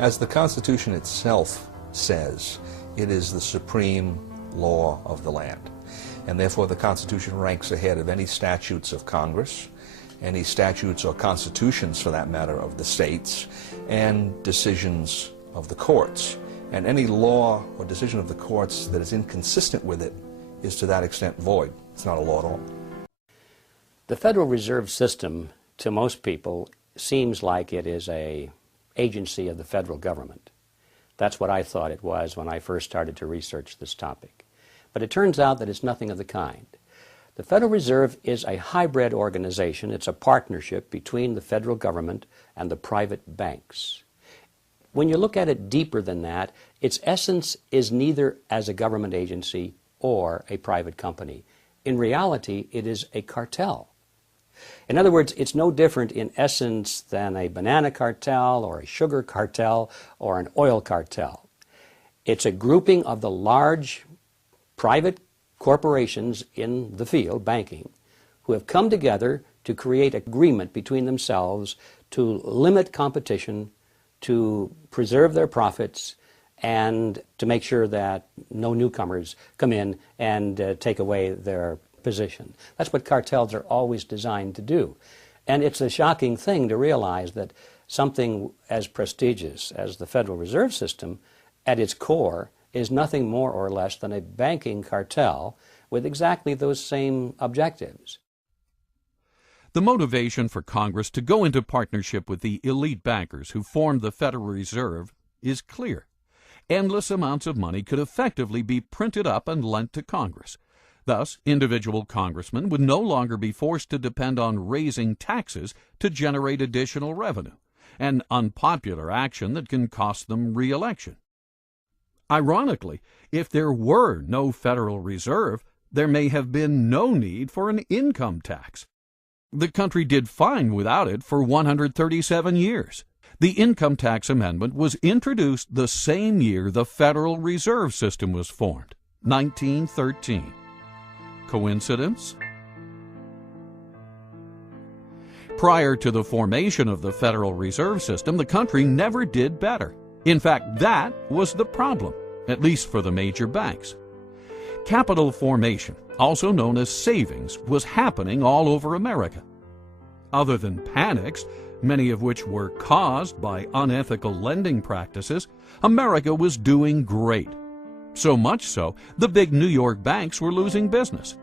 As the Constitution itself says, it is the supreme law of the land. And therefore the Constitution ranks ahead of any statutes of Congress, any statutes or constitutions, for that matter, of the states, and decisions of the courts. And any law or decision of the courts that is inconsistent with it is to that extent void. It's not a law at all. The Federal Reserve System, to most people, seems like it is an agency of the federal government. That's what I thought it was when I first started to research this topic. But it turns out that it's nothing of the kind. The Federal Reserve is a hybrid organization. It's a partnership between the federal government and the private banks. When you look at it deeper than that, its essence is neither as a government agency or a private company. In reality, it is a cartel. In other words, it's no different in essence than a banana cartel or a sugar cartel or an oil cartel. It's a grouping of the large private corporations in the field, banking, who have come together to create agreement between themselves to limit competition, to preserve their profits, and to make sure that no newcomers come in and take away their position. That's what cartels are always designed to do. And it's a shocking thing to realize that something as prestigious as the Federal Reserve System, at its core, is nothing more or less than a banking cartel with exactly those same objectives. The motivation for Congress to go into partnership with the elite bankers who formed the Federal Reserve is clear. Endless amounts of money could effectively be printed up and lent to Congress. Thus, individual congressmen would no longer be forced to depend on raising taxes to generate additional revenue, an unpopular action that can cost them re-election. Ironically, if there were no Federal Reserve, there may have been no need for an income tax. The country did fine without it for 137 years. The income tax amendment was introduced the same year the Federal Reserve System was formed, 1913. Coincidence? Prior to the formation of the Federal Reserve System, the country never did better. In fact, that was the problem, at least for the major banks. Capital formation, also known as savings, was happening all over America. Other than panics, many of which were caused by unethical lending practices, America was doing great. So much so, the big New York banks were losing business.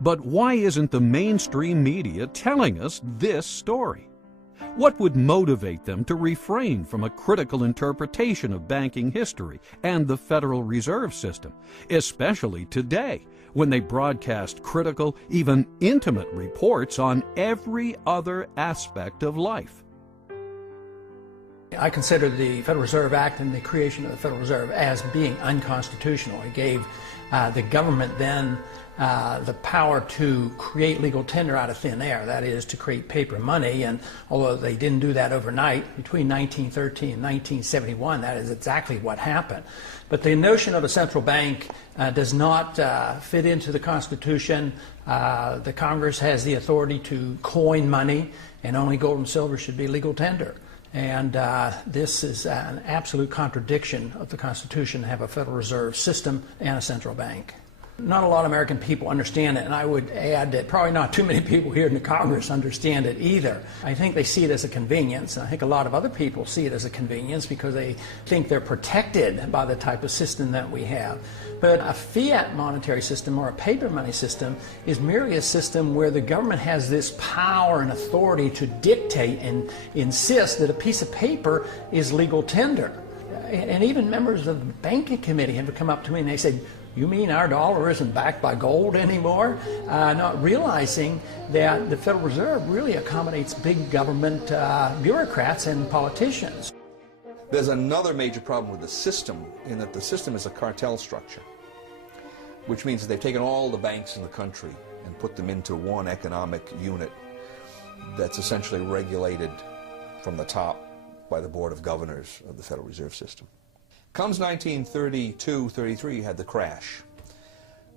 But why isn't the mainstream media telling us this story? What would motivate them to refrain from a critical interpretation of banking history and the Federal Reserve System, especially today, when they broadcast critical, even intimate reports on every other aspect of life? I consider the Federal Reserve Act and the creation of the Federal Reserve as being unconstitutional. It gave the government then the power to create legal tender out of thin air, that is, to create paper money. And although they didn't do that overnight, between 1913 and 1971, that is exactly what happened. But the notion of a central bank does not fit into the Constitution. The Congress has the authority to coin money, and only gold and silver should be legal tender. And this is an absolute contradiction of the Constitution to have a Federal Reserve System and a central bank. Not a lot of American people understand it, and I would add that probably not too many people here in the Congress understand it either. I think they see it as a convenience, and I think a lot of other people see it as a convenience because they think they're protected by the type of system that we have. But a fiat monetary system or a paper money system is merely a system where the government has this power and authority to dictate and insist that a piece of paper is legal tender. And even members of the banking committee have come up to me and they said, "You mean our dollar isn't backed by gold anymore?" Not realizing that the Federal Reserve really accommodates big government bureaucrats and politicians. There's another major problem with the system in that the system is a cartel structure, which means that they've taken all the banks in the country and put them into one economic unit that's essentially regulated from the top by the Board of Governors of the Federal Reserve System. Comes 1932-33, had the crash.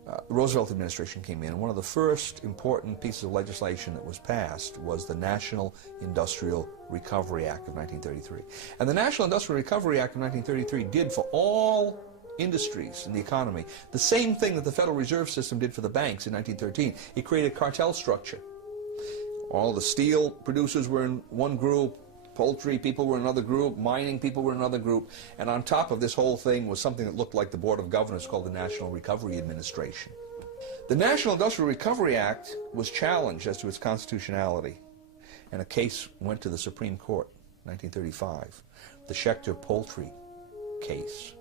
the Roosevelt administration came in, and one of the first important pieces of legislation that was passed was the National Industrial Recovery Act of 1933. And the National Industrial Recovery Act of 1933 did for all industries in the economy the same thing that the Federal Reserve System did for the banks in 1913. It created a cartel structure. All the steel producers were in one group, poultry people were in another group, mining people were in another group, and on top of this whole thing was something that looked like the Board of Governors called the National Recovery Administration. The National Industrial Recovery Act was challenged as to its constitutionality, and a case went to the Supreme Court in 1935, the Schechter poultry case.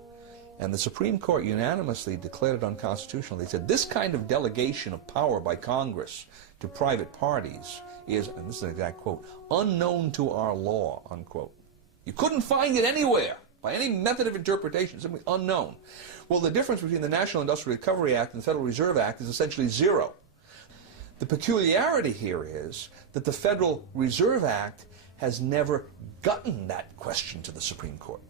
And the Supreme Court unanimously declared it unconstitutional. They said this kind of delegation of power by Congress to private parties is, and this is an exact quote, unknown to our law, unquote. You couldn't find it anywhere by any method of interpretation, simply unknown. Well, the difference between the National Industrial Recovery Act and the Federal Reserve Act is essentially zero. The peculiarity here is that the Federal Reserve Act has never gotten that question to the Supreme Court.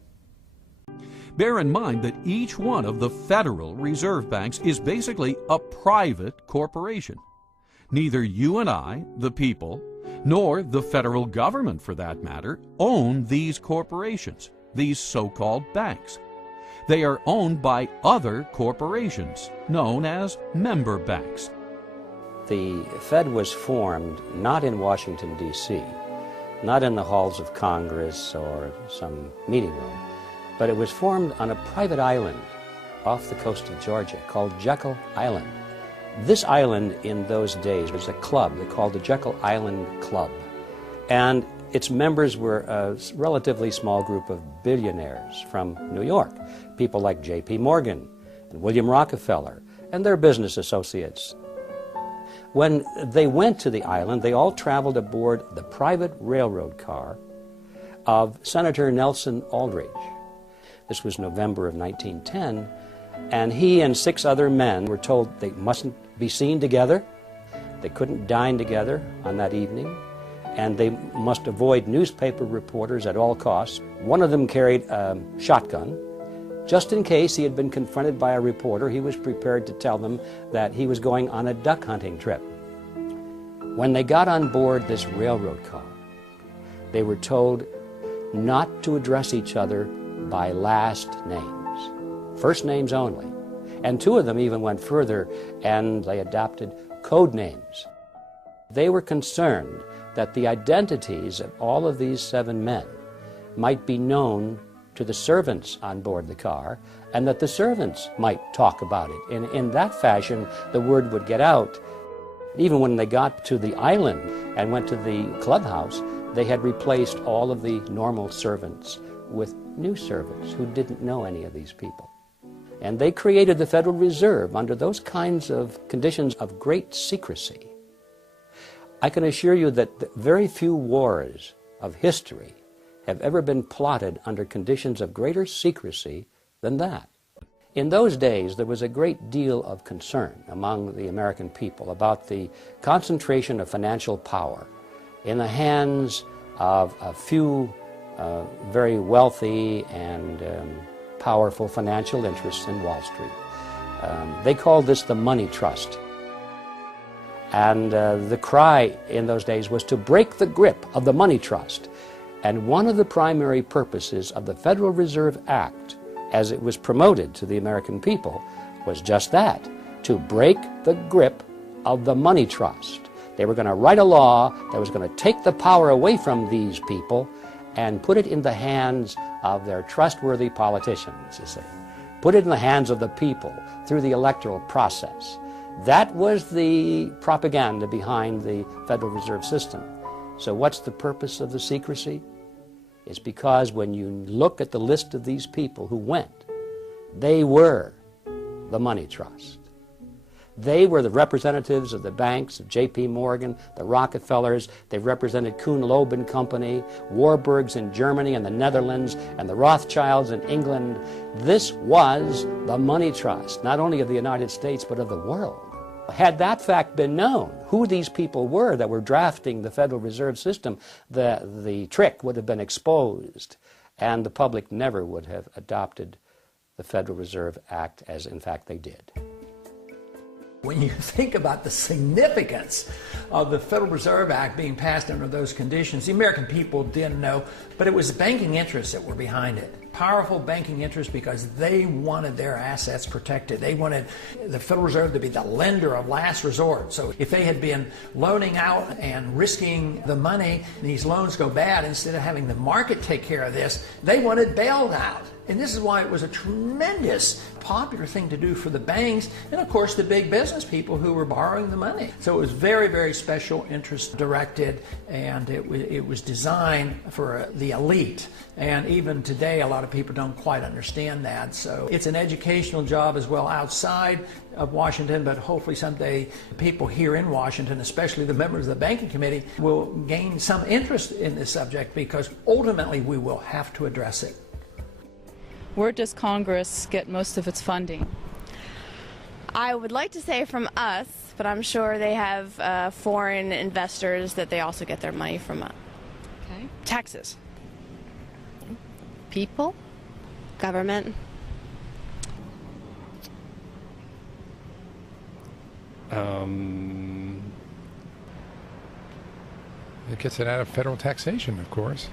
Bear in mind that each one of the Federal Reserve Banks is basically a private corporation. Neither you and I, the people, nor the federal government, for that matter, own these corporations, these so-called banks. They are owned by other corporations, known as member banks. The Fed was formed not in Washington, D.C., not in the halls of Congress or some meeting room, but it was formed on a private island off the coast of Georgia called Jekyll Island. This island in those days was a club. They called the Jekyll Island Club. And its members were a relatively small group of billionaires from New York, people like J.P. Morgan and William Rockefeller and their business associates. When they went to the island, they all traveled aboard the private railroad car of Senator Nelson Aldrich. This was November of 1910, and he and 6 other men were told they mustn't be seen together, they couldn't dine together on that evening, and they must avoid newspaper reporters at all costs. One of them carried a shotgun. Just in case he had been confronted by a reporter, he was prepared to tell them that he was going on a duck hunting trip. When they got on board this railroad car, they were told not to address each other by last names, first names only. And 2 of them even went further and they adopted code names. They were concerned that the identities of all of these 7 men might be known to the servants on board the car, and that the servants might talk about it. And in that fashion, the word would get out. Even when they got to the island and went to the clubhouse, they had replaced all of the normal servants with new servants who didn't know any of these people. And they created the Federal Reserve under those kinds of conditions of great secrecy. I can assure you that very few wars of history have ever been plotted under conditions of greater secrecy than that. In those days, there was a great deal of concern among the American people about the concentration of financial power in the hands of a few very wealthy and powerful financial interests in Wall Street. They called this the money trust. And the cry in those days was to break the grip of the money trust. And one of the primary purposes of the Federal Reserve Act, as it was promoted to the American people, was just that, to break the grip of the money trust. They were going to write a law that was going to take the power away from these people and put it in the hands of their trustworthy politicians, you see. Put it in the hands of the people through the electoral process. That was the propaganda behind the Federal Reserve System. So what's the purpose of the secrecy? It's because when you look at the list of these people who went, they were the money trust. They were the representatives of the banks, of J.P. Morgan, the Rockefellers. They represented Kuhn Loeb and Company, Warburgs in Germany and the Netherlands, and the Rothschilds in England. This was the money trust, not only of the United States, but of the world. Had that fact been known, who these people were that were drafting the Federal Reserve System, the trick would have been exposed, and the public never would have adopted the Federal Reserve Act as, in fact, they did. When you think about the significance of the Federal Reserve Act being passed under those conditions, the American people didn't know, but it was banking interests that were behind it. Powerful banking interests, because they wanted their assets protected. They wanted the Federal Reserve to be the lender of last resort. So if they had been loaning out and risking the money, these loans go bad, instead of having the market take care of this, they wanted bailed out. And this is why it was a tremendous popular thing to do for the banks and, of course, the big business people who were borrowing the money. So it was very, very special interest directed, and it was designed for the elite. And even today, a lot of people don't quite understand that. So it's an educational job as well outside of Washington, but hopefully someday people here in Washington, especially the members of the Banking Committee, will gain some interest in this subject, because ultimately we will have to address it. Where does Congress get most of its funding? I would like to say from us, but I'm sure they have foreign investors that they also get their money from. Okay. Taxes. People? Government? It gets it out of federal taxation, of course.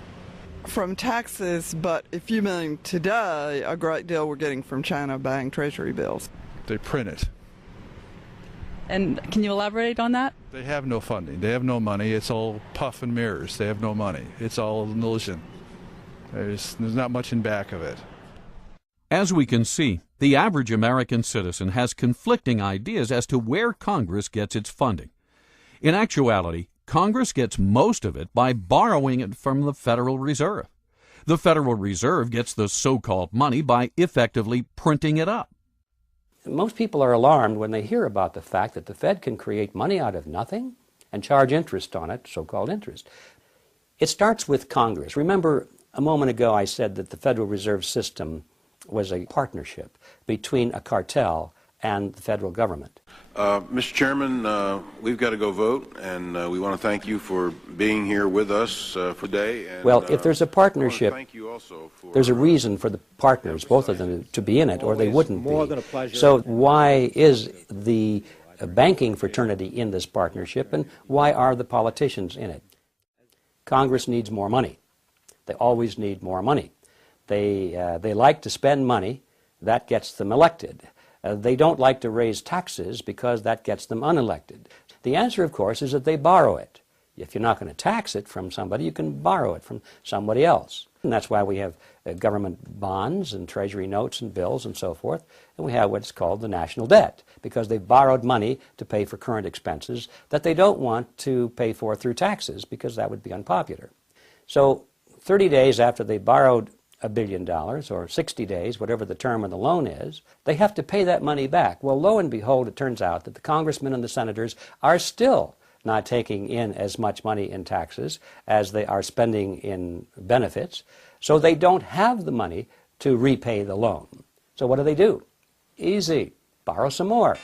From taxes, but if you mean today, a great deal we're getting from China buying treasury bills. They print it. And can you elaborate on that? They have no funding. They have no money. It's all puff and mirrors. They have no money. It's all an illusion. There's not much in back of it. As we can see, the average American citizen has conflicting ideas as to where Congress gets its funding. In actuality, Congress gets most of it by borrowing it from the Federal Reserve. The Federal Reserve gets the so-called money by effectively printing it up. Most people are alarmed when they hear about the fact that the Fed can create money out of nothing and charge interest on it, so-called interest. It starts with Congress. Remember, a moment ago I said that the Federal Reserve System was a partnership between a cartel and the federal government. Mr. Chairman, we've got to go vote, and we want to thank you for being here with us for today. And, well, if there's a partnership, thank you also for, there's a reason for the partners, both of them, to be in it, or they wouldn't more be. than a pleasure. So why is the banking fraternity in this partnership, and why are the politicians in it? Congress needs more money. They always need more money. They like to spend money. That gets them elected. They don't like to raise taxes because that gets them unelected. The answer, of course, is that they borrow it. If you're not going to tax it from somebody, you can borrow it from somebody else. And that's why we have government bonds and treasury notes and bills and so forth. And we have what's called the national debt, because they've borrowed money to pay for current expenses that they don't want to pay for through taxes, because that would be unpopular. So 30 days after they borrowed $1 billion, or 60 days, whatever the term of the loan is, they have to pay that money back. Well, lo and behold, it turns out that the congressmen and the senators are still not taking in as much money in taxes as they are spending in benefits, so they don't have the money to repay the loan. So what do? Easy. Borrow some more.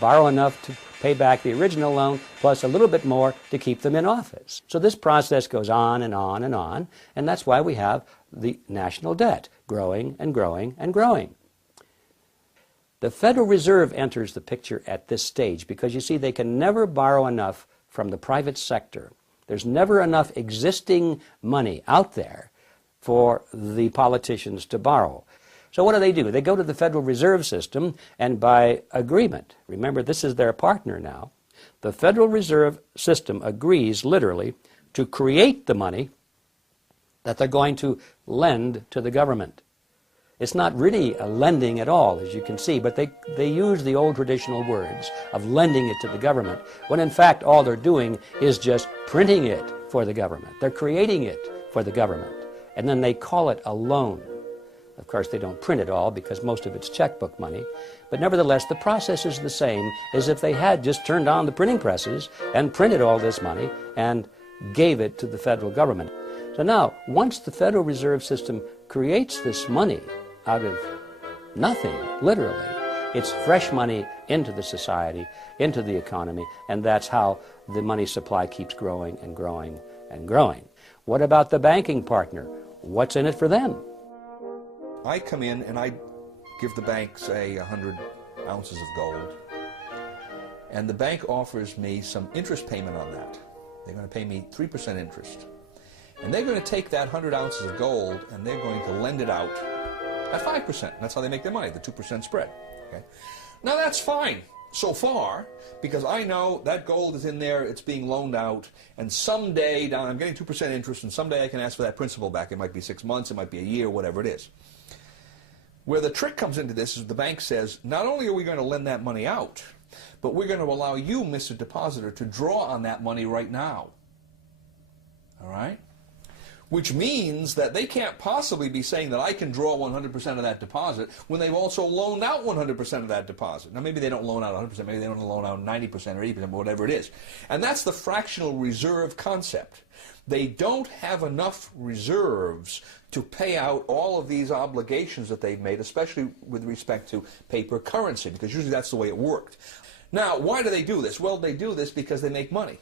Borrow enough to pay back the original loan, plus a little bit more to keep them in office. So this process goes on and on and on, and that's why we have the national debt growing and growing and growing. The Federal Reserve enters the picture at this stage because, you see, they can never borrow enough from the private sector. There's never enough existing money out there for the politicians to borrow. So what do? They go to the Federal Reserve System, and by agreement, remember this is their partner now, the Federal Reserve System agrees literally to create the money that they're going to lend to the government. It's not really a lending at all, as you can see, but they use the old traditional words of lending it to the government, when in fact all they're doing is just printing it for the government. They're creating it for the government, and then they call it a loan. Of course, they don't print it all because most of it's checkbook money, but nevertheless the process is the same as if they had just turned on the printing presses and printed all this money and gave it to the federal government. So now, once the Federal Reserve System creates this money out of nothing, literally, it's fresh money into the society, into the economy, and that's how the money supply keeps growing and growing and growing. What about the banking partner? What's in it for them? I come in and I give the bank, say, 100 ounces of gold, and the bank offers me some interest payment on that. They're going to pay me 3% interest. And they're going to take that 100 ounces of gold and they're going to lend it out at 5%. That's how they make their money, the 2% spread. Okay? Now that's fine so far, because I know that gold is in there, it's being loaned out, and someday down I'm getting 2% interest, and someday I can ask for that principal back. It might be 6 months, it might be a year, whatever it is. Where the trick comes into this is the bank says, not only are we going to lend that money out, but we're going to allow you, Mr. Depositor, to draw on that money right now. All right? Which means that they can't possibly be saying that I can draw 100% of that deposit when they've also loaned out 100% of that deposit. Now maybe they don't loan out 100%, maybe they don't loan out 90% or 80%, whatever it is. And that's the fractional reserve concept. They don't have enough reserves to pay out all of these obligations that they've made, especially with respect to paper currency, because usually that's the way it worked. Now, why do they do this? Well, they do this because they make money.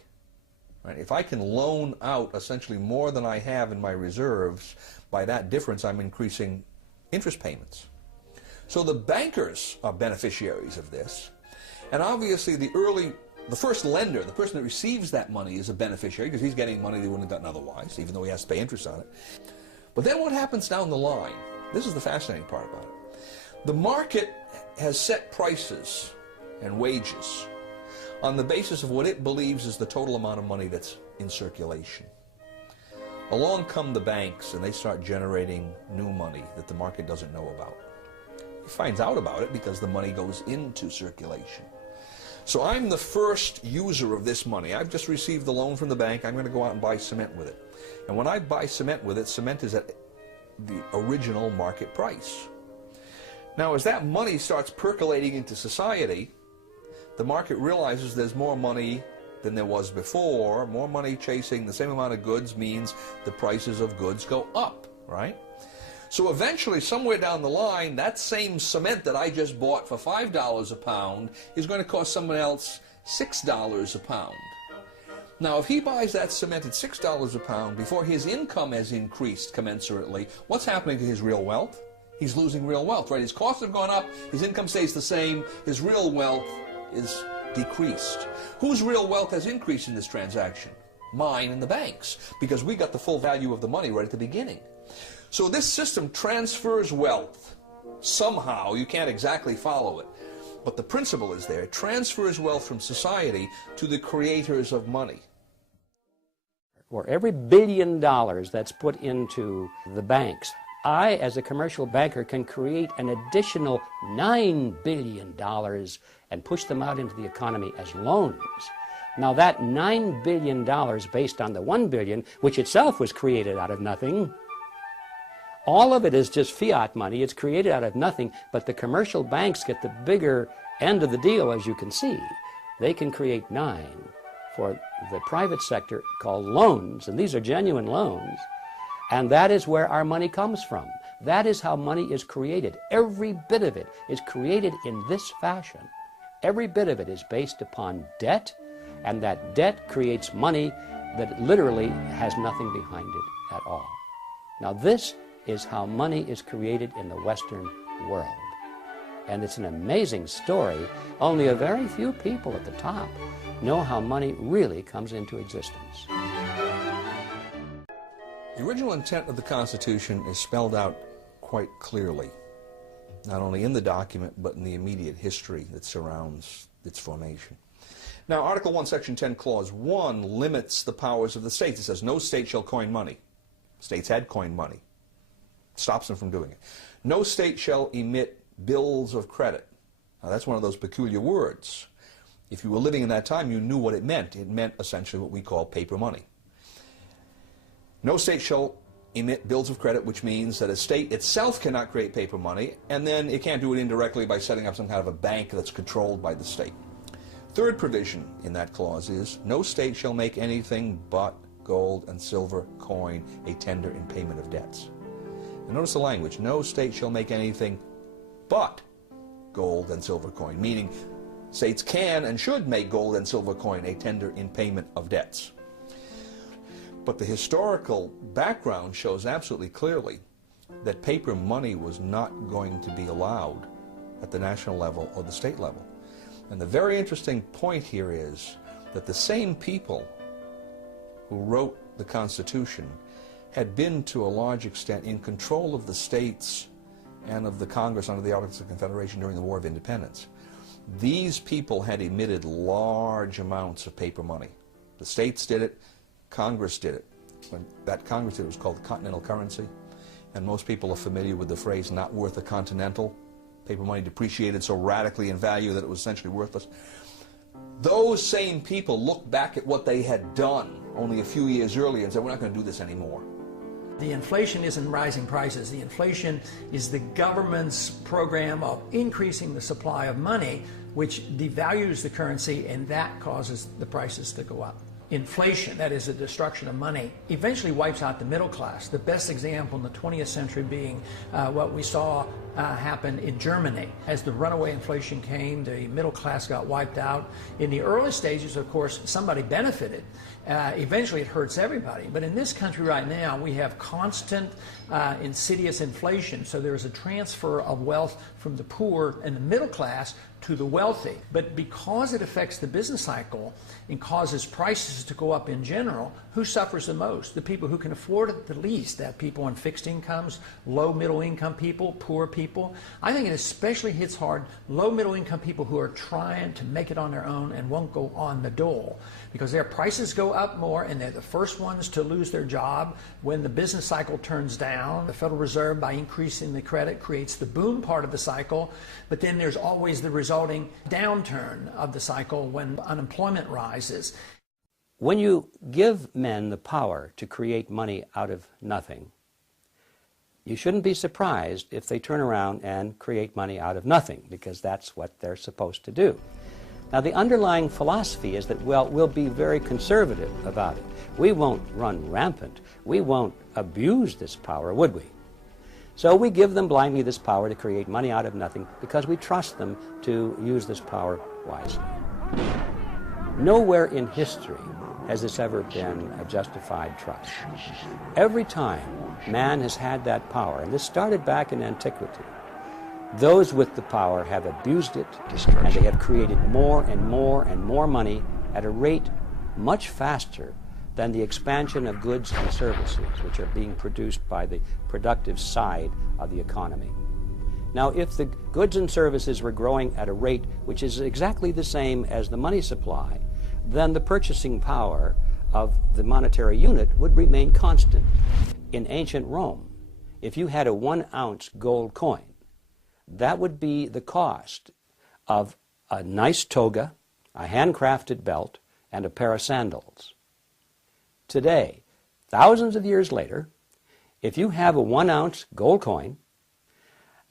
Right? If I can loan out essentially more than I have in my reserves, by that difference I'm increasing interest payments. So the bankers are beneficiaries of this, and obviously the first lender, the person that receives that money, is a beneficiary because he's getting money they wouldn't have gotten otherwise, even though he has to pay interest on it. But then what happens down the line? This is the fascinating part about it. The market has set prices and wages on the basis of what it believes is the total amount of money that's in circulation. Along come the banks and they start generating new money that the market doesn't know about. He finds out about it because the money goes into circulation. So I'm the first user of this money. I've just received the loan from the bank. I'm going to go out and buy cement with it. And when I buy cement with it, cement is at the original market price. Now, as that money starts percolating into society, the market realizes there's more money than there was before. More money chasing the same amount of goods means the prices of goods go up, right? So eventually, somewhere down the line, that same cement that I just bought for $5 a pound is going to cost someone else $6 a pound. Now, if he buys that cement at $6 a pound before his income has increased commensurately, what's happening to his real wealth? He's losing real wealth, right? His costs have gone up, his income stays the same, his real wealth is decreased. Whose real wealth has increased in this transaction? Mine and the bank's, because we got the full value of the money right at the beginning. So this system transfers wealth. Somehow, you can't exactly follow it, but the principle is there. It transfers wealth from society to the creators of money. For every $1 billion that's put into the banks, I, as a commercial banker, can create an additional $9 billion and push them out into the economy as loans. Now that $9 billion based on the $1 billion, which itself was created out of nothing, all of it is just fiat money. It's created out of nothing, but the commercial banks get the bigger end of the deal, as you can see. They can create 9 for the private sector called loans, and these are genuine loans. And that is where our money comes from. That is how money is created. Every bit of it is created in this fashion. Every bit of it is based upon debt, and that debt creates money that literally has nothing behind it at all. Now this is how money is created in the Western world. And it's an amazing story. Only a very few people at the top know how money really comes into existence. The original intent of the Constitution is spelled out quite clearly, not only in the document, but in the immediate history that surrounds its formation. Now, Article 1, Section 10, Clause 1 limits the powers of the states. It says, no state shall coin money. States had coined money. It stops them from doing it. No state shall emit bills of credit. Now, that's one of those peculiar words. If you were living in that time, you knew what it meant. It meant essentially what we call paper money. No state shall emit bills of credit, which means that a state itself cannot create paper money, and then it can't do it indirectly by setting up some kind of a bank that's controlled by the state. Third provision in that clause is, no state shall make anything but gold and silver coin a tender in payment of debts. And notice the language, no state shall make anything but gold and silver coin, meaning states can and should make gold and silver coin a tender in payment of debts. But the historical background shows absolutely clearly that paper money was not going to be allowed at the national level or the state level. And the very interesting point here is that the same people who wrote the Constitution had been, to a large extent, in control of the states and of the Congress under the Articles of Confederation during the War of Independence. These people had emitted large amounts of paper money. The states did it, Congress did it. When that Congress did it, it was called the Continental Currency, and most people are familiar with the phrase, not worth a continental. Paper money depreciated so radically in value that it was essentially worthless. Those same people looked back at what they had done only a few years earlier and said, we're not going to do this anymore. The inflation isn't rising prices. The inflation is the government's program of increasing the supply of money, which devalues the currency, and that causes the prices to go up. Inflation, that is the destruction of money, eventually wipes out the middle class. The best example in the 20th century being what we saw happen in Germany. As the runaway inflation came, the middle class got wiped out. In the early stages, of course, somebody benefited. Eventually it hurts everybody. But in this country right now, we have constant insidious inflation. So there is a transfer of wealth from the poor and the middle class to the wealthy. But because it affects the business cycle and causes prices to go up in general, who suffers the most? The people who can afford it the least. That people on fixed incomes, low middle income people, poor people. I think it especially hits hard low middle income people who are trying to make it on their own and won't go on the dole, because their prices go up more and they're the first ones to lose their job when the business cycle turns down. The Federal Reserve, by increasing the credit, creates the boom part of the cycle, but then there's always the resulting downturn of the cycle when unemployment rises. When you give men the power to create money out of nothing, you shouldn't be surprised if they turn around and create money out of nothing, because that's what they're supposed to do. Now, the underlying philosophy is that, well, we'll be very conservative about it. We won't run rampant. We won't abuse this power, would we? So we give them blindly this power to create money out of nothing because we trust them to use this power wisely. Nowhere in history has this ever been a justified trust. Every time man has had that power, and this started back in antiquity, those with the power have abused it, and they have created more and more and more money at a rate much faster than the expansion of goods and services which are being produced by the productive side of the economy. Now, if the goods and services were growing at a rate which is exactly the same as the money supply, then the purchasing power of the monetary unit would remain constant. In ancient Rome, if you had a 1-ounce gold coin, that would be the cost of a nice toga, a handcrafted belt, and a pair of sandals. Today, thousands of years later, if you have a 1-ounce gold coin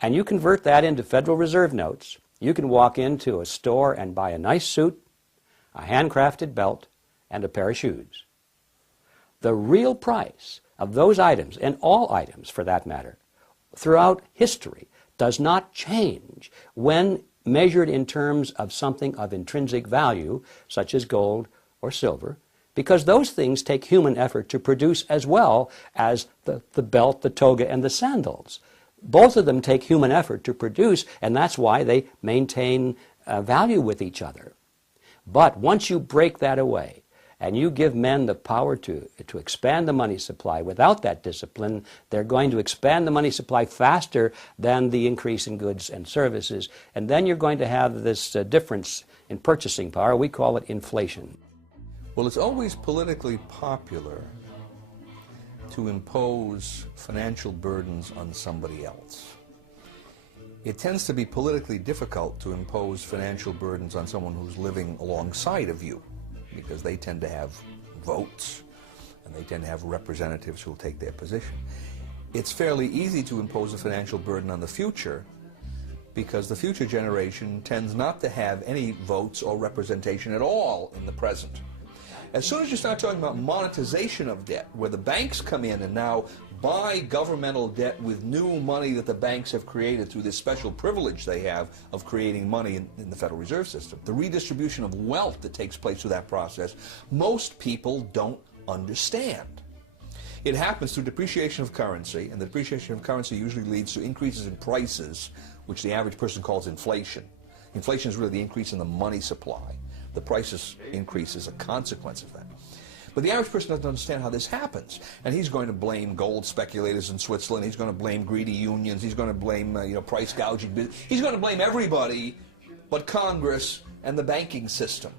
and you convert that into Federal Reserve notes, you can walk into a store and buy a nice suit, a handcrafted belt, and a pair of shoes. The real price of those items, and all items for that matter, throughout history, does not change when measured in terms of something of intrinsic value, such as gold or silver, because those things take human effort to produce as well as the belt, the toga, and the sandals. Both of them take human effort to produce, and that's why they maintain value with each other. But once you break that away, and you give men the power to expand the money supply without that discipline, they're going to expand the money supply faster than the increase in goods and services. And then you're going to have this difference in purchasing power. We call it inflation. Well, it's always politically popular to impose financial burdens on somebody else. It tends to be politically difficult to impose financial burdens on someone who's living alongside of you, because they tend to have votes and they tend to have representatives who will take their position. It's fairly easy to impose a financial burden on the future because the future generation tends not to have any votes or representation at all in the present. As soon as you start talking about monetization of debt, where the banks come in and now buy governmental debt with new money that the banks have created through this special privilege they have of creating money in the Federal Reserve System, the redistribution of wealth that takes place through that process, most people don't understand. It happens through depreciation of currency, and the depreciation of currency usually leads to increases in prices, which the average person calls inflation. Inflation is really the increase in the money supply. The prices increase is a consequence of that. But the average person doesn't understand how this happens. And he's going to blame gold speculators in Switzerland. He's going to blame greedy unions. He's going to blame price gouging. He's going to blame everybody but Congress and the banking system.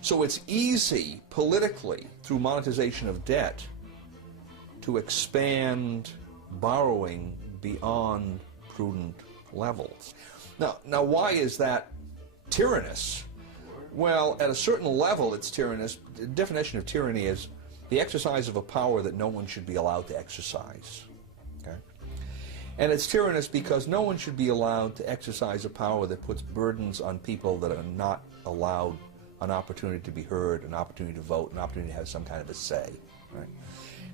So it's easy politically, through monetization of debt, to expand borrowing beyond prudent levels. Now why is that tyrannous? Well, at a certain level it's tyrannous. The definition of tyranny is the exercise of a power that no one should be allowed to exercise. Okay? And it's tyrannous because no one should be allowed to exercise a power that puts burdens on people that are not allowed an opportunity to be heard, an opportunity to vote, an opportunity to have some kind of a say. Right?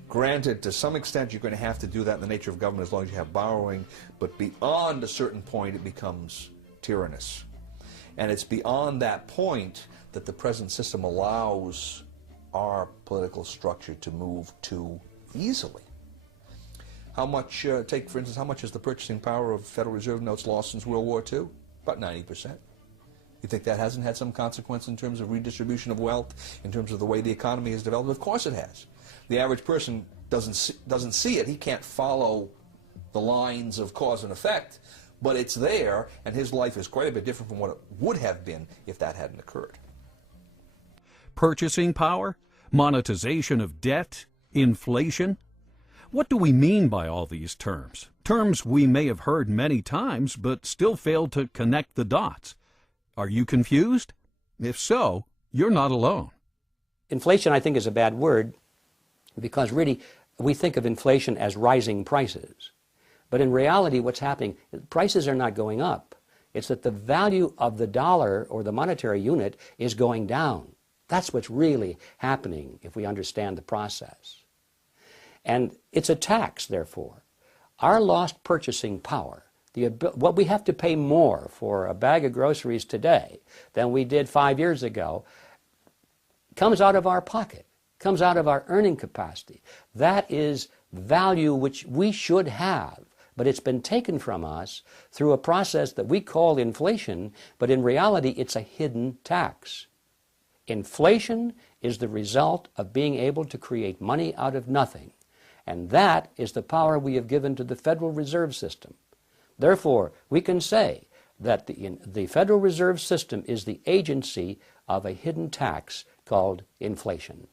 Granted, to some extent you're going to have to do that in the nature of government as long as you have borrowing, but beyond a certain point it becomes tyrannous. And it's beyond that point that the present system allows our political structure to move too easily. How much, take for instance, how much is the purchasing power of Federal Reserve notes lost since World War II? About 90%. You think that hasn't had some consequence in terms of redistribution of wealth, in terms of the way the economy has developed? Of course it has. The average person doesn't see it. He can't follow the lines of cause and effect, but it's there, and his life is quite a bit different from what it would have been if that hadn't occurred. Purchasing power, monetization of debt, inflation. What do we mean by all these terms? Terms we may have heard many times, but still fail to connect the dots. Are you confused? If so, you're not alone. Inflation, I think, is a bad word because really we think of inflation as rising prices. But in reality, what's happening, prices are not going up. It's that the value of the dollar or the monetary unit is going down. That's what's really happening if we understand the process. And it's a tax, therefore. Our lost purchasing power, what we have to pay more for a bag of groceries today than we did 5 years ago, comes out of our pocket, comes out of our earning capacity. That is value which we should have, but it's been taken from us through a process that we call inflation, but in reality it's a hidden tax. Inflation is the result of being able to create money out of nothing, and that is the power we have given to the Federal Reserve System. Therefore, we can say that the Federal Reserve System is the agency of a hidden tax called inflation.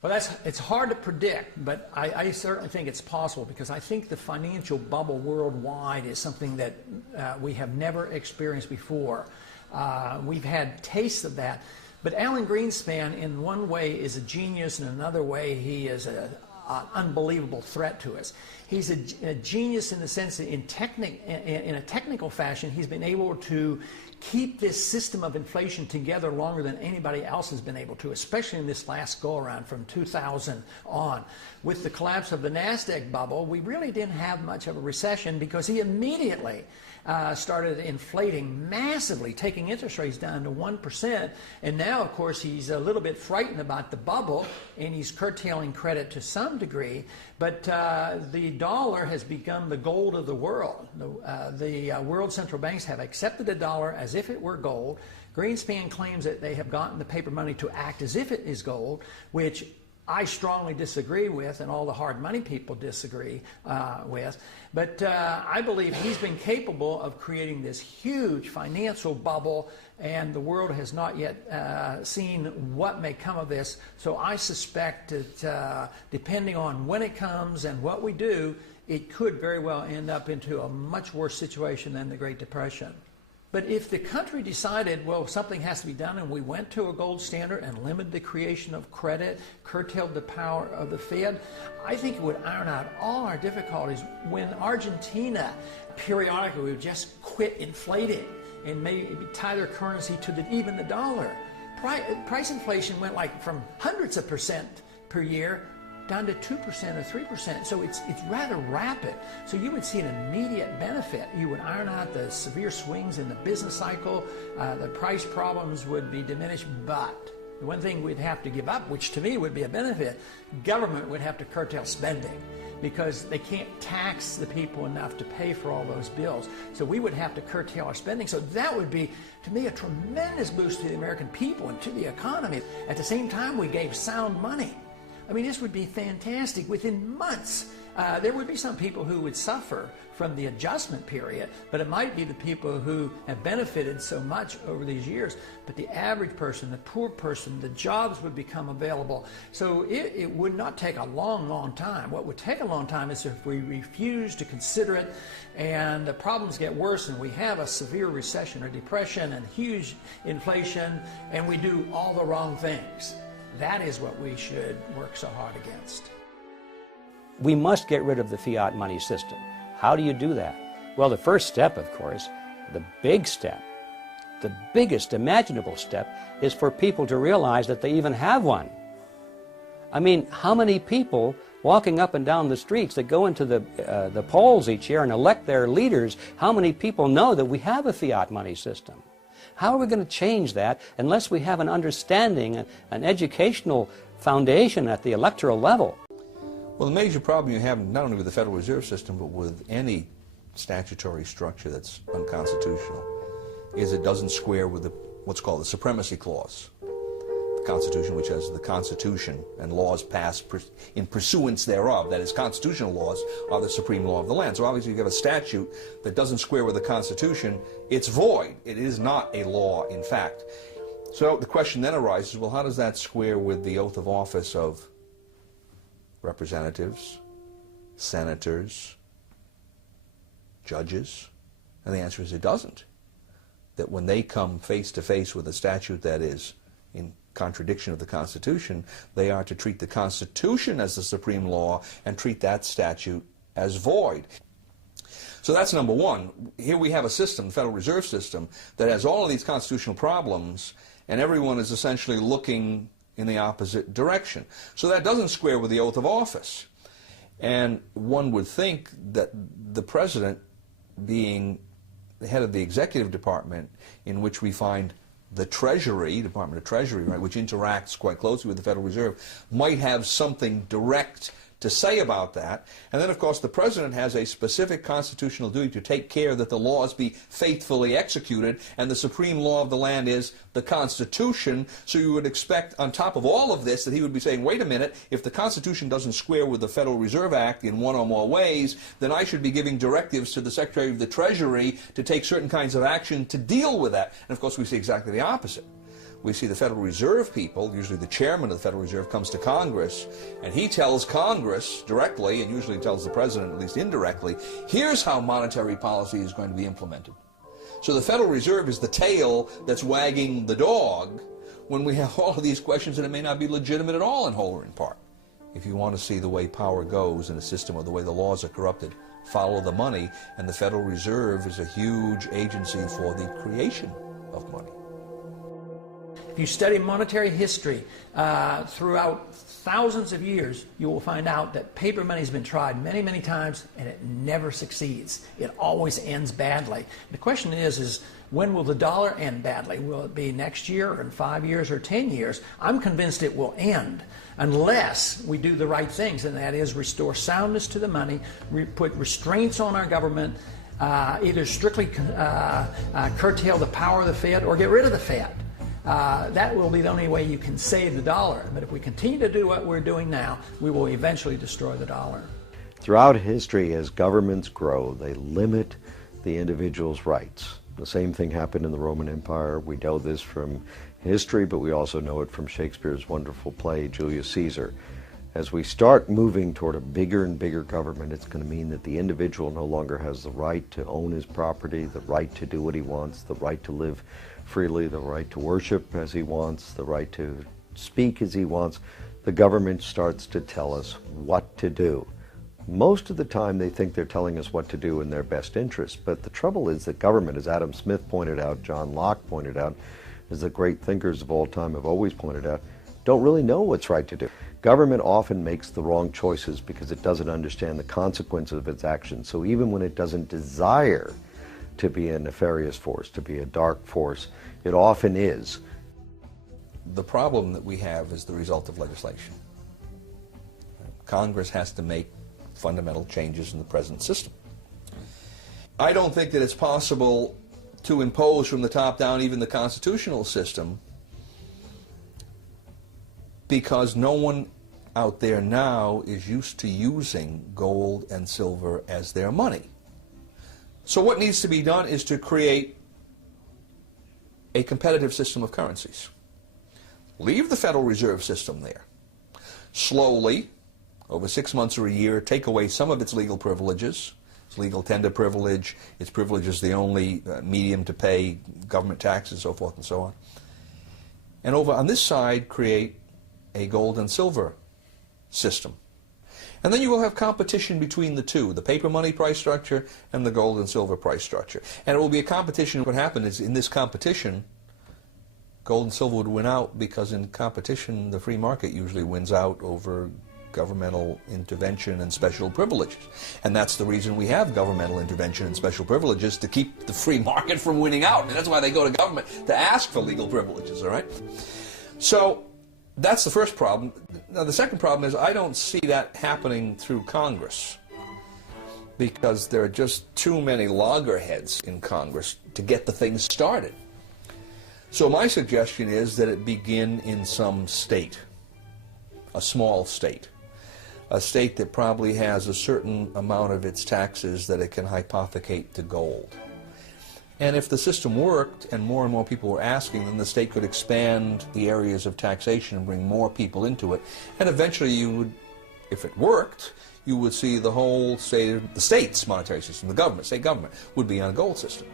Well, it's hard to predict, but I certainly think it's possible because I think the financial bubble worldwide is something that we have never experienced before. We've had tastes of that, but Alan Greenspan in one way is a genius, and in another way he is an unbelievable threat to us. He's a genius in the sense that in a technical fashion he's been able to keep this system of inflation together longer than anybody else has been able to, especially in this last go-around from 2000 on. With the collapse of the NASDAQ bubble, we really didn't have much of a recession because he immediately started inflating massively, taking interest rates down to 1%. And now, of course, he's a little bit frightened about the bubble, and he's curtailing credit to some degree. But the dollar has become the gold of the world. The world central banks have accepted the dollar as if it were gold. Greenspan claims that they have gotten the paper money to act as if it is gold, which I strongly disagree with, and all the hard money people disagree with. But I believe he's been capable of creating this huge financial bubble, and the world has not yet seen what may come of this. So I suspect that depending on when it comes and what we do, it could very well end up into a much worse situation than the Great Depression. But if the country decided, well, something has to be done, and we went to a gold standard and limited the creation of credit, curtailed the power of the Fed, I think it would iron out all our difficulties. When Argentina periodically would just quit inflating and maybe tie their currency to even the dollar, price inflation went like from hundreds of percent per year down to 2% or 3%. So it's rather rapid. So you would see an immediate benefit. You would iron out the severe swings in the business cycle. The price problems would be diminished. But the one thing we'd have to give up, which to me would be a benefit, government would have to curtail spending. because they can't tax the people enough to pay for all those bills. So we would have to curtail our spending. So that would be, to me, a tremendous boost to the American people and to the economy. At the same time, we gave sound money. I mean, this would be fantastic. Within months, there would be some people who would suffer from the adjustment period, but it might be the people who have benefited so much over these years. But the average person, the poor person, the jobs would become available. So it would not take a long, long time. What would take a long time is if we refuse to consider it and the problems get worse and we have a severe recession or depression and huge inflation and we do all the wrong things. That is what we should work so hard against. We must get rid of the fiat money system. How do you do that? Well, the first step, of course, the big step, the biggest imaginable step, is for people to realize that they even have one. I mean, how many people walking up and down the streets that go into the polls each year and elect their leaders, how many people know that we have a fiat money system? How are we going to change that unless we have an understanding, an educational foundation at the electoral level? Well, the major problem you have not only with the Federal Reserve System, but with any statutory structure that's unconstitutional, is it doesn't square with what's called the Supremacy Clause. The Constitution, which has the Constitution and laws passed in pursuance thereof, that is, constitutional laws, are the supreme law of the land. So obviously you have a statute that doesn't square with the Constitution, it's void. It is not a law, in fact. So the question then arises, well, how does that square with the oath of office of representatives, senators, judges? And the answer is it doesn't. That when they come face to face with a statute that is in contradiction of the Constitution, they are to treat the Constitution as the supreme law and treat that statute as void. So that's number one. Here we have a system, the Federal Reserve System, that has all of these constitutional problems, and everyone is essentially looking in the opposite direction. So that doesn't square with the oath of office. And one would think that the president, being the head of the executive department, in which we find the Treasury, Department of Treasury, right, which interacts quite closely with the Federal Reserve, might have something direct to say about that. And then, of course, the president has a specific constitutional duty to take care that the laws be faithfully executed, and the supreme law of the land is the Constitution. So you would expect, on top of all of this, that he would be saying, wait a minute, if the Constitution doesn't square with the Federal Reserve Act in one or more ways, then I should be giving directives to the Secretary of the Treasury to take certain kinds of action to deal with that. And of course, we see exactly the opposite. We see the Federal Reserve people, usually the chairman of the Federal Reserve, comes to Congress, and he tells Congress directly, and usually tells the president at least indirectly, here's how monetary policy is going to be implemented. So the Federal Reserve is the tail that's wagging the dog when we have all of these questions that it may not be legitimate at all in whole or in part. If you want to see the way power goes in a system or the way the laws are corrupted, follow the money, and the Federal Reserve is a huge agency for the creation of money. If you study monetary history throughout thousands of years, you will find out that paper money has been tried many, many times, and it never succeeds. It always ends badly. The question is when will the dollar end badly? Will it be next year, or in 5 years, or 10 years? I'm convinced it will end unless we do the right things, and that is restore soundness to the money, put restraints on our government, either strictly curtail the power of the Fed or get rid of the Fed. That will be the only way you can save the dollar. But if we continue to do what we're doing now, we will eventually destroy the dollar. Throughout history, as governments grow, they limit the individual's rights. The same thing happened in the Roman Empire. We know this from history, but we also know it from Shakespeare's wonderful play, Julius Caesar. As we start moving toward a bigger and bigger government, it's going to mean that the individual no longer has the right to own his property, the right to do what he wants, the right to live freely, the right to worship as he wants, the right to speak as he wants. The government starts to tell us what to do. Most of the time they think they're telling us what to do in their best interest, but the trouble is that government, as Adam Smith pointed out, John Locke pointed out, as the great thinkers of all time have always pointed out, don't really know what's right to do. Government often makes the wrong choices because it doesn't understand the consequences of its actions. So even when it doesn't desire to be a nefarious force, to be a dark force, it often is. The problem that we have is the result of legislation. Congress has to make fundamental changes in the present system. I don't think that it's possible to impose from the top down even the constitutional system, because no one out there now is used to using gold and silver as their money. So what needs to be done is to create a competitive system of currencies. Leave the Federal Reserve System there. Slowly, over 6 months or a year, take away some of its legal privileges. Its legal tender privilege, its privilege as the only medium to pay government taxes, so forth and so on. And over on this side, create a gold and silver system. And then you will have competition between the two, the paper money price structure and the gold and silver price structure. And it will be a competition. What happened is, in this competition, gold and silver would win out, because in competition the free market usually wins out over governmental intervention and special privileges. And that's the reason we have governmental intervention and special privileges, to keep the free market from winning out. And that's why they go to government, to ask for legal privileges, all right? So that's the first problem. Now the second problem is, I don't see that happening through Congress, because there are just too many loggerheads in Congress to get the thing started. So my suggestion is that it begin in some state, a small state, a state that probably has a certain amount of its taxes that it can hypothecate to gold. And if the system worked and more people were asking, then the state could expand the areas of taxation and bring more people into it. And eventually you would, if it worked, you would see the whole state, the state's monetary system, the government, state government, would be on a gold system.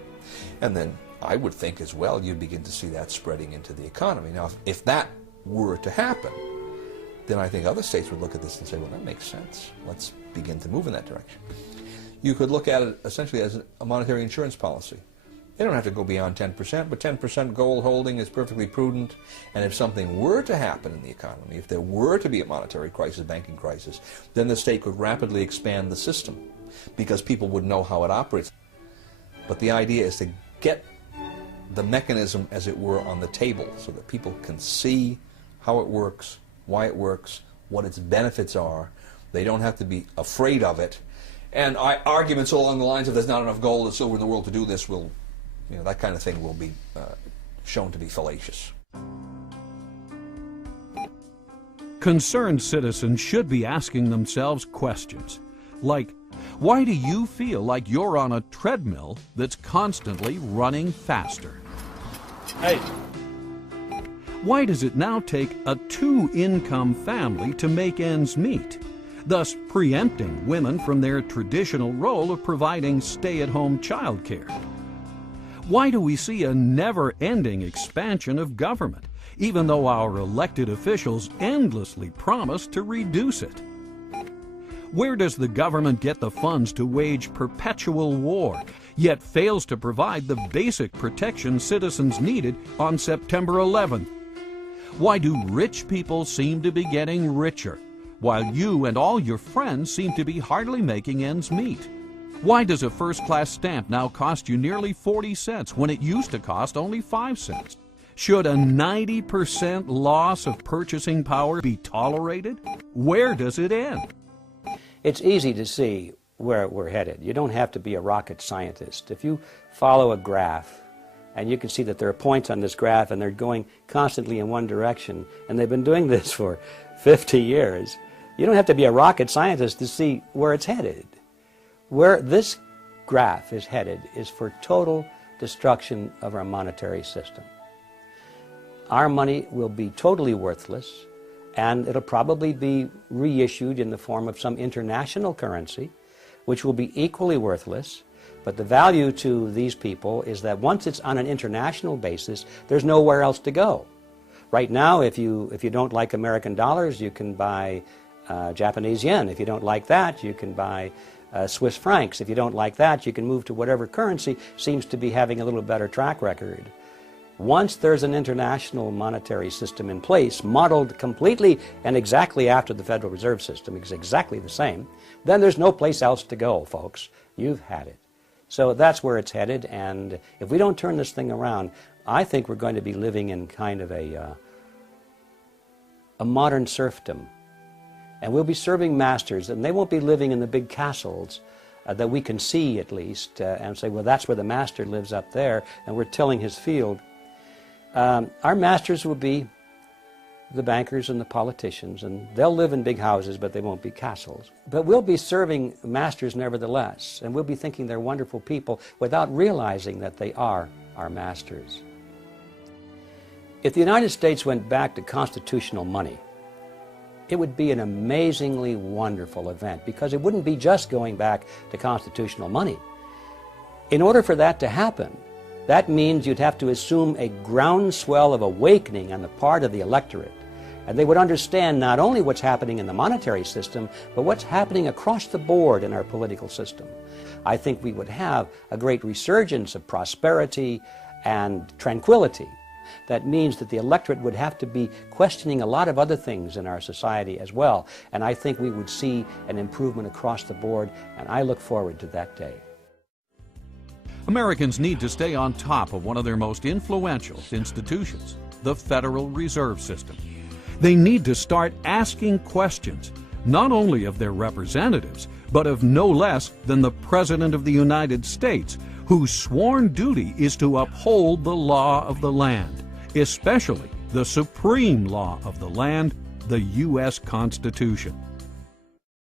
And then I would think as well you'd begin to see that spreading into the economy. Now, if that were to happen, then I think other states would look at this and say, well, that makes sense. Let's begin to move in that direction. You could look at it essentially as a monetary insurance policy. They don't have to go beyond 10%, but 10% gold holding is perfectly prudent. And if something were to happen in the economy, if there were to be a monetary crisis, banking crisis, then the state could rapidly expand the system, because people would know how it operates. But the idea is to get the mechanism, as it were, on the table, so that people can see how it works, why it works, what its benefits are. They don't have to be afraid of it. And arguments along the lines of there's not enough gold or silver in the world to do this will, that kind of thing will be shown to be fallacious. Concerned citizens should be asking themselves questions like, why do you feel like you're on a treadmill that's constantly running faster? Hey. Why does it now take a two-income family to make ends meet, thus preempting women from their traditional role of providing stay-at-home childcare? Why do we see a never-ending expansion of government, even though our elected officials endlessly promise to reduce it? Where does the government get the funds to wage perpetual war, yet fails to provide the basic protection citizens needed on September 11th? Why do rich people seem to be getting richer, while you and all your friends seem to be hardly making ends meet? Why does a first-class stamp now cost you nearly 40 cents when it used to cost only 5 cents? Should a 90% loss of purchasing power be tolerated? Where does it end? It's easy to see where we're headed. You don't have to be a rocket scientist. If you follow a graph, and you can see that there are points on this graph and they're going constantly in one direction, and they've been doing this for 50 years, you don't have to be a rocket scientist to see where it's headed. Where this graph is headed is for total destruction of our monetary system. Our money will be totally worthless, and it'll probably be reissued in the form of some international currency, which will be equally worthless. But the value to these people is that once it's on an international basis, there's nowhere else to go. Right now, if you don't like American dollars, you can buy Japanese yen. If you don't like that, you can buy Swiss francs. If you don't like that, you can move to whatever currency seems to be having a little better track record. Once there's an international monetary system in place, modeled completely and exactly after the Federal Reserve System, it's exactly the same, then there's no place else to go, folks. You've had it. So that's where it's headed, and if we don't turn this thing around, I think we're going to be living in kind of a modern serfdom. And we'll be serving masters, and they won't be living in the big castles that we can see at least, and say, well, that's where the master lives up there, and we're tilling his field. Our masters will be the bankers and the politicians, and they'll live in big houses, but they won't be castles. But we'll be serving masters nevertheless, and we'll be thinking they're wonderful people without realizing that they are our masters. If the United States went back to constitutional money, it would be an amazingly wonderful event, because it wouldn't be just going back to constitutional money. In order for that to happen, that means you'd have to assume a groundswell of awakening on the part of the electorate, and they would understand not only what's happening in the monetary system, but what's happening across the board in our political system. I think we would have a great resurgence of prosperity and tranquility. That means that the electorate would have to be questioning a lot of other things in our society as well, and I think we would see an improvement across the board, and I look forward to that day. Americans need to stay on top of one of their most influential institutions, the Federal Reserve System. They need to start asking questions, not only of their representatives, but of no less than the President of the United States, whose sworn duty is to uphold the law of the land, especially the supreme law of the land, the U.S. Constitution.